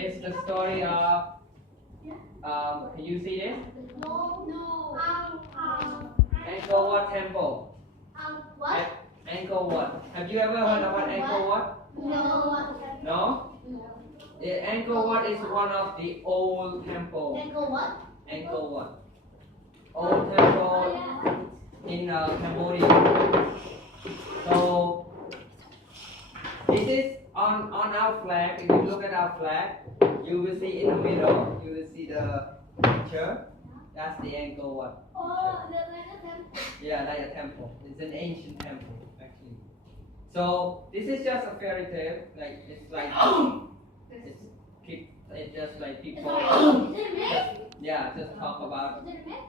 It's the story of, can you see this? No. Angkor Wat Temple. What? Angkor Wat. Have you ever heard about Angkor Wat? No. No? Angkor Wat is one of the old temples. What? Angkor Wat. Old temple in Cambodia. So this is on our flag. If you look at our flag, you will see in the middle, you will see the picture. That's the Angkor Wat. Oh, like a temple. Yeah, like a temple. It's an ancient temple, actually. So this is just a fairy tale. Like it's like it's just like people. Is it a myth? Yeah, just talk about. Is it a myth?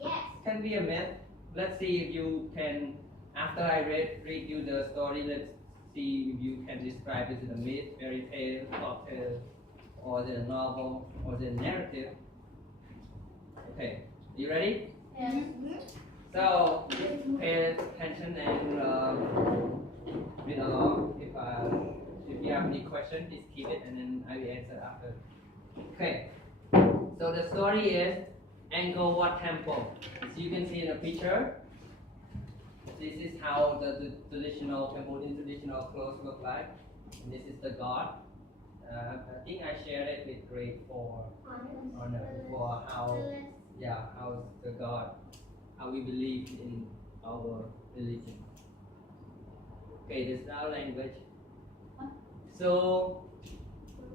Yes. Can be a myth. Let's see if you can. After I read you the story, let's see if you can describe it as a myth, fairy tale, folk tale, or the novel, or the narrative. Okay, you ready? Yes. So pay attention and read along. If you have any question, please keep it, and then I will answer after. Okay. So the story is Angkor Wat Temple. As you can see in the picture, this is how the traditional Cambodian traditional clothes look like. And this is the god. I think I shared it with grade 4 honor for how the god, how we believe in our religion. Okay, this is our language. So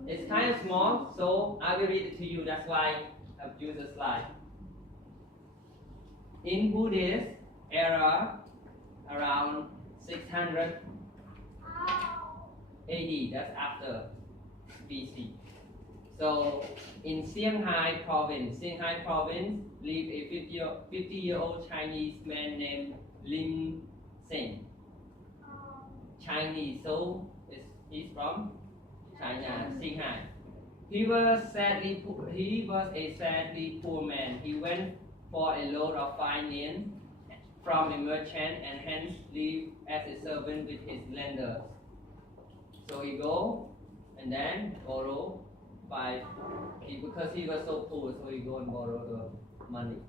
it's kind of small, so I will read it to you. That's why I've used a slide. In Buddhist era, around 600 AD, that's after BC. So in Shanghai province lived a 50-year-old Chinese man named Lim Seng. Chinese, so he's from China, Shanghai. He was a sadly poor man. He went for a load of finance from a merchant and hence lived as a servant with his lenders. So he go and then borrow because he was so poor, so he go and borrow the money.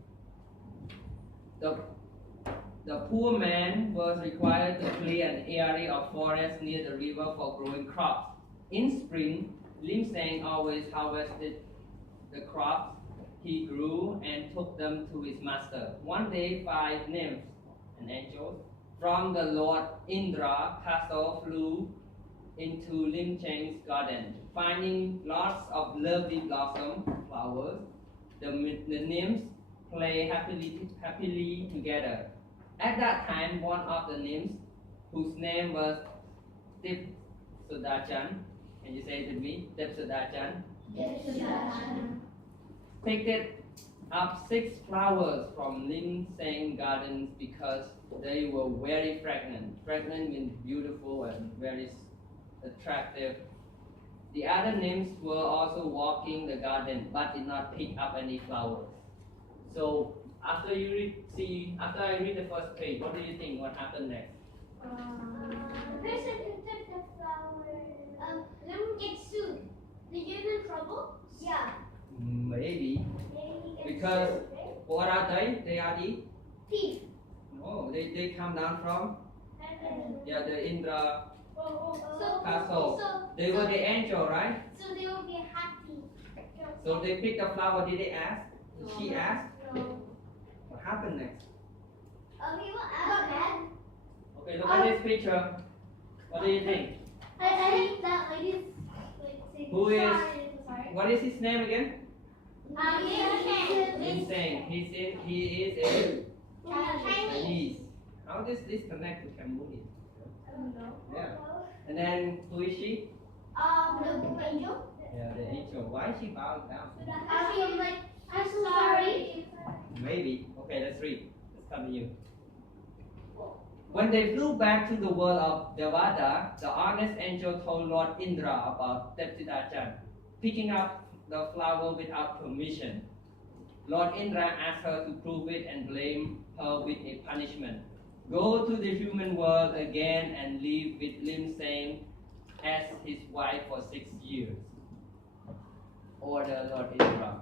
The poor man was required to clear an area of forest near the river for growing crops. In spring, Lim Seng always harvested the crops he grew and took them to his master. One day, 5 nymphs and angels from the Lord Indra castle flew into Lim Seng's garden. Finding lots of lovely blossom flowers, the nymphs play happily together. At that time, one of the nymphs, whose name was Tip Sudachan, can you say it with me? Tip Sudachan. Picked up 6 flowers from Lim Seng gardens because they were very fragrant. Fragrant means beautiful and very attractive. The other nymphs were also walking the garden but did not pick up any flowers. So after I read the first page, what do you think? What happened next? The person who took the flower, let me get sued. Did you get in trouble? Yeah. Maybe. Because what are they? They are the Thief. no. They come down from the Indra castle. They were the angel, right? So they will be happy. So they picked the flower. Did they ask? Did she ask? No. What happened next? He will ask that. Okay, look at this picture. What do you think? I think that lady's Who is? Sorry. What is his name again? Lim Seng. He is a Chinese. How does this connect to Cambodia? Yeah. And then who is she? The angel. Yeah, the angel. Why is she bowed down? I'm like, I'm so sorry. Maybe. Okay, let's read. Let's continue. When they flew back to the world of Devada, the honest angel told Lord Indra about Tepsidachan picking up the flower without permission. Lord Indra asked her to prove it and blamed her with a punishment. Go to the human world again and live with Lim Seng as his wife for 6 years. order Lord Indra.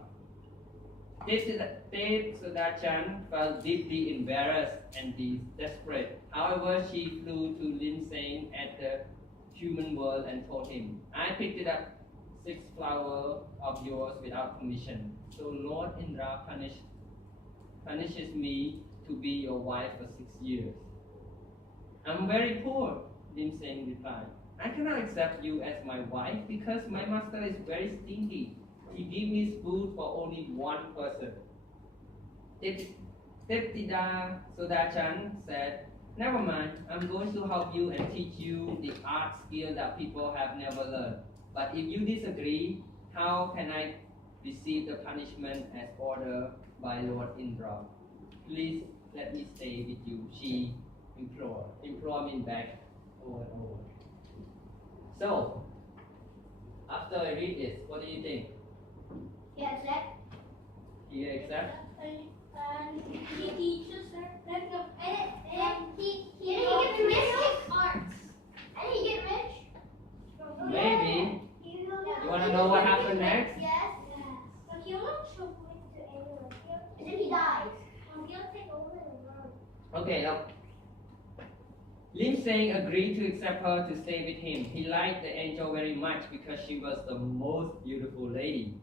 Deb Sudachan felt deeply embarrassed and desperate. However, she flew to Lim Seng at the human world and told him, I picked it up 6 flowers of yours without permission. So Lord Indra punishes me to be your wife for 6 years. I'm very poor, Lim Seng replied. I cannot accept you as my wife because my master is very stingy. He gives me food for only one person. Teptida Sodachan said, never mind, I'm going to help you and teach you the art skill that people have never learned. But if you disagree, how can I receive the punishment as ordered by Lord Indra? Please let me stay with you, she implored. Implore means back over and over. So, after I read this, what do you think? Yes, that. He accept? And he teaches her. And he gets rich arts. And he get rich. Maybe. You want to know what happened next? Yes. But he'll not show it to anyone. And then he dies. And he'll take over the world. Okay, now. Lim Seng agreed to accept her to stay with him. He liked the angel very much because she was the most beautiful lady.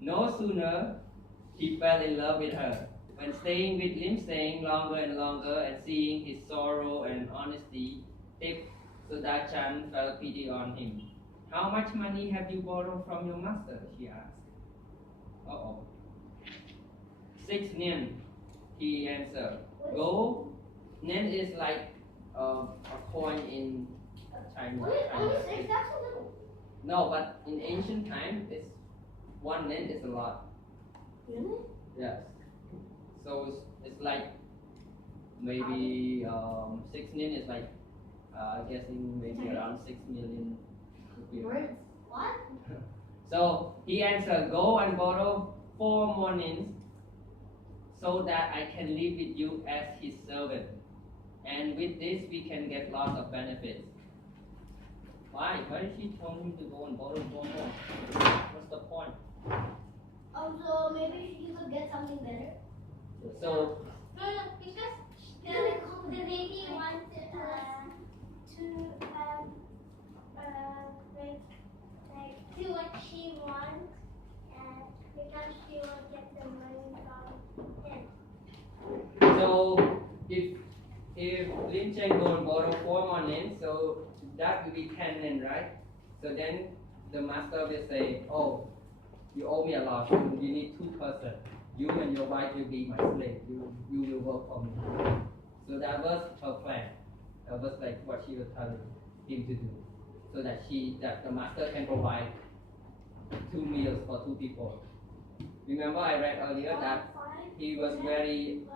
No sooner he fell in love with her. When staying with Lim Seng longer and longer and seeing his sorrow and honesty, Tep Sodachan felt pity on him. How much money have you borrowed from your master? She asked. 6 nien, he answered. Gold, nien is like a coin in China. Only 6? That's a little. No, but in ancient time, it's 1 nien is a lot. Really? Yes. So it's like maybe 6 nien is like guessing maybe around 6 million rupees. Words? What? So he answered, go and borrow 4 more niens so that I can live with you as his servant. And with this we can get lots of benefits. Why? Why did she tell him to go and borrow 4 more? What's the point? So maybe you could get something better. So Because the lady wanted to like do what she wants, and because she will get the money from him. So if Lin Chen go and borrow 4 more niens, so that will be 10 nien, right? So then the master will say, oh, you owe me a lot. You need 2 persons. You and your wife will be my slave. You will work for me. So that was her plan. That was like what she was telling him to do, so that the master can provide 2 meals for 2 people. Remember I read earlier that he was very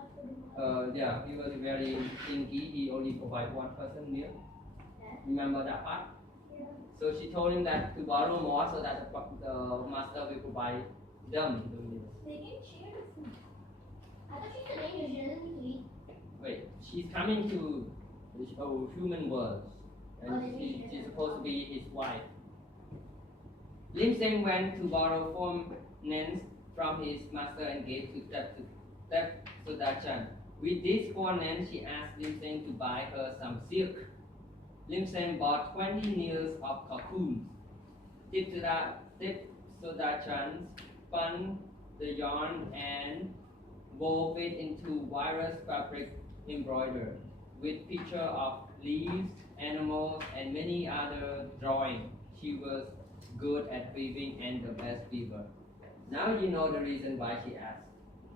he was very stingy. He only provide 1 person meal. Remember that part? Yeah. So she told him that to borrow more so that the master will provide them the meals. They can share the food. I thought she said English. She doesn't need to eat. Wait, she's coming to the human world, Oh, and they need she's to- supposed to be his wife. Lim Seng went to borrow 4 niens from his master and gave to Tep Sodachan. With these 4 niens, she asked Lim Seng to buy her some silk. Lim Seng bought 20 needles of cocoons. Tep Sodachan spun the yarn and wove it into various fabric embroidered with picture of leaves, animals, and many other drawings. She was good at weaving and the best weaver. Now you know the reason why she asked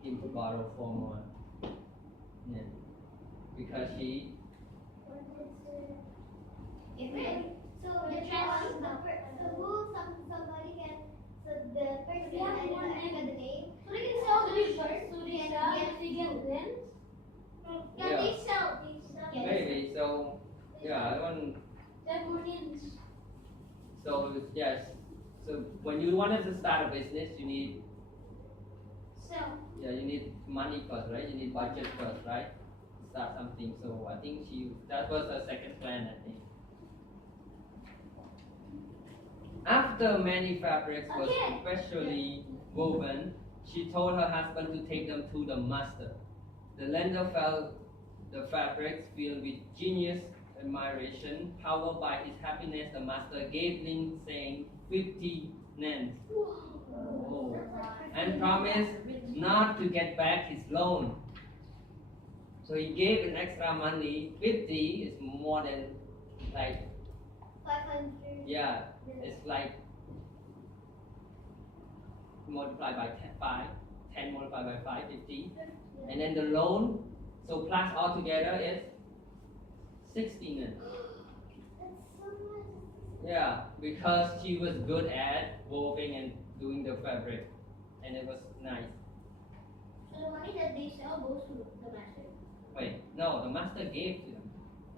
him to borrow 4 more. Yeah. Because she So the trans somebody can the person can the name. So they can sell these shirts. So they get lint. Yeah. They sell. maybe so. Yeah, I want. That means So yes. So when you wanted to start a business, you need you need money first, right? You need budget first, right? Start something. So I think that was her second plan, I think. After many fabrics was specially woven, she told her husband to take them to the master. The lender felt the fabrics filled with genius admiration. Powered by his happiness, the master gave Lim Seng 50 nans. Oh. And promised not to get back his loan. So he gave an extra money. 50 is more than like 500. yeah, it's like multiplied by 10 multiplied by 5, 50. And then the loan, so plus altogether is 60 nans. That's so much. Yeah, because she was good at woven and doing the fabric, and it was nice. So the money that they sell goes to the master. Wait, no, the master gave to them.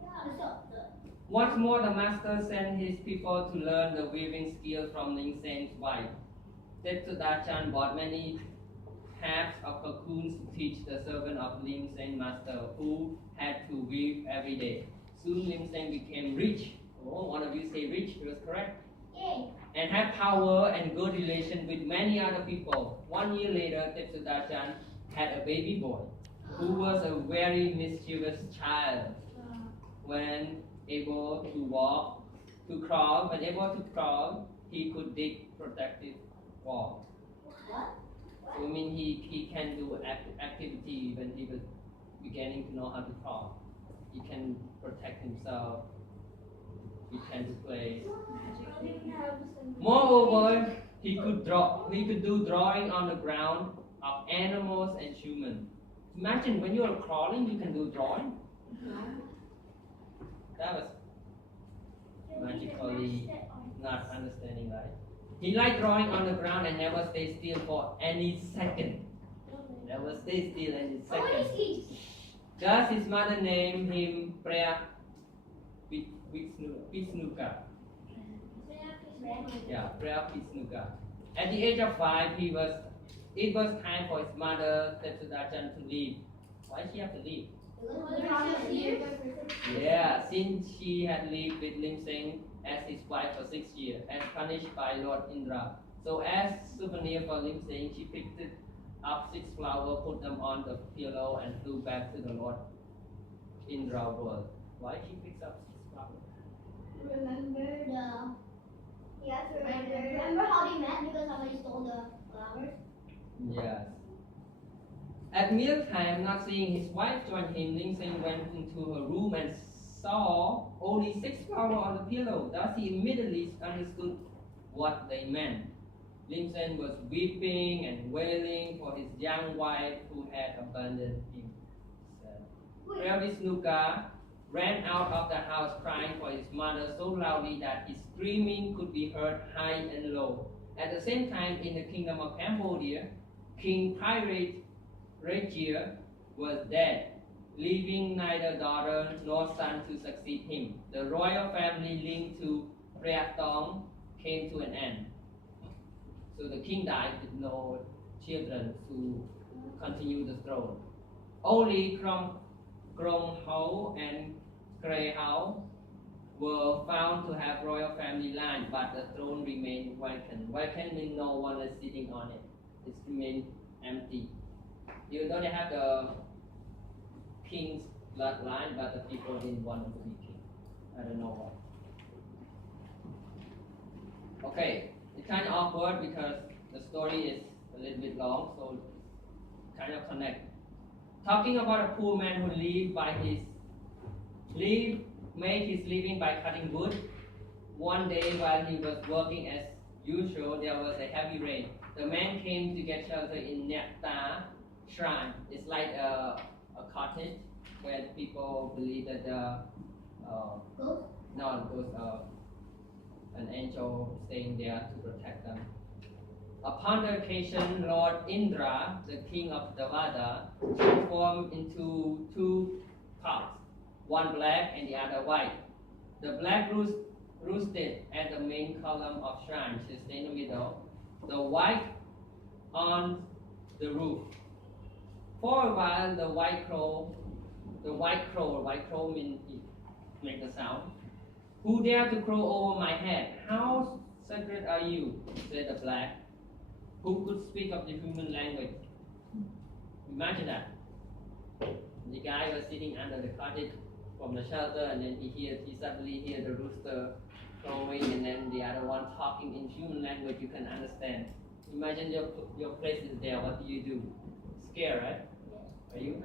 Yeah. So Once more, the master sent his people to learn the weaving skill from Ling Seng's wife. Tetsudachan bought many halves of cocoons to teach the servant of Ling Seng master, who had to weave every day. Soon Ling Seng became rich. Oh, one of you say rich, it was correct. yay. And had power and good relation with many other people. 1 year later, Tetsudachan had a baby boy, who was a very mischievous child. When able to walk, when able to crawl, he could dig protective wall. What? So I mean, he can do activity when he was beginning to know how to crawl. He can protect himself. He can play. Moreover, he could do drawing on the ground of animals and humans. Imagine when you are crawling, you can do drawing. That was magically not understanding, right? He liked drawing on the ground and never stay still for any second. Never stay still any How many second. sleeves? Thus his mother named him Preah Pisnuka. Yeah, Preah Pisnuka. At the age of 5, it was time for his mother Tetsudachan to leave. Why she have to leave? Yeah, since she had lived with Lim Seng as his wife for 6 years, as punished by Lord Indra. So as souvenir for Lim Seng, she picked up 6 flowers, put them on the pillow, and flew back to the Lord Indra world. Why she picks up 6 flowers? Remember how they met because somebody stole the flowers? Yes. At mealtime, not seeing his wife join him, Ling Seng went into her room and saw only 6 flowers on the pillow. Thus he immediately understood what they meant. Ling Seng was weeping and wailing for his young wife who had abandoned him. Preah ran out of the house crying for his mother so loudly that his screaming could be heard high and low. At the same time, in the kingdom of Cambodia, King Pirate Regia was dead, leaving neither daughter nor son to succeed him. The royal family linked to Preah Tong came to an end. So the king died with no children to continue the throne. Only Krong Hao and Kray Hao were found to have royal family land, but the throne remained vacant. Vacant means no one is sitting on it. It remained empty. Even though they have the king's bloodline, but the people didn't want to be king. I don't know why. Okay, it's kind of awkward because the story is a little bit long, so kind of connect. Talking about a poor man who made his living by cutting wood. One day while he was working as usual, there was a heavy rain. The man came to get shelter in Nyata Shrine. It's like a cottage where people believe that an angel staying there to protect them. Upon the occasion, Lord Indra, the king of Devada, transformed into 2 cocks, one black and the other white. The black roosted at the main column of shrine, she stayed in the middle, the white on the roof. For a while, the white crow means make the sound, who dare to crow over my head? How sacred are you? Said the black. Who could speak of the human language? Imagine that. The guy was sitting under the cottage from the shelter, and then he suddenly hear the rooster crowing, and then the other one talking in human language you can understand. Imagine your place is there. What do? Scared, right? Are you?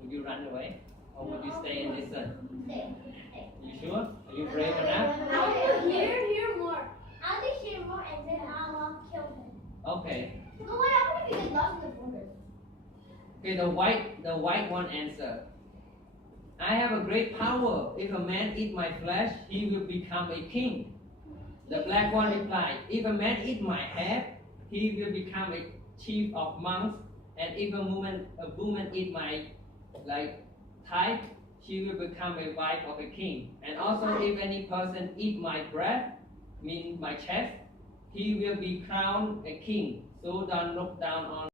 Would you run away, or would you stay and listen? You sure? Are you brave enough? I will hear more. I will hear more, and then I will kill him. Okay. So what happens if you get lost in the forest? Okay, the white one answered, I have a great power. If a man eat my flesh, he will become a king. The black one replied, if a man eat my head, he will become a chief of monks. And if a woman eat my thigh, she will become a wife of a king. And also if any person eat my breath, mean my chest, he will be crowned a king. So don't look down on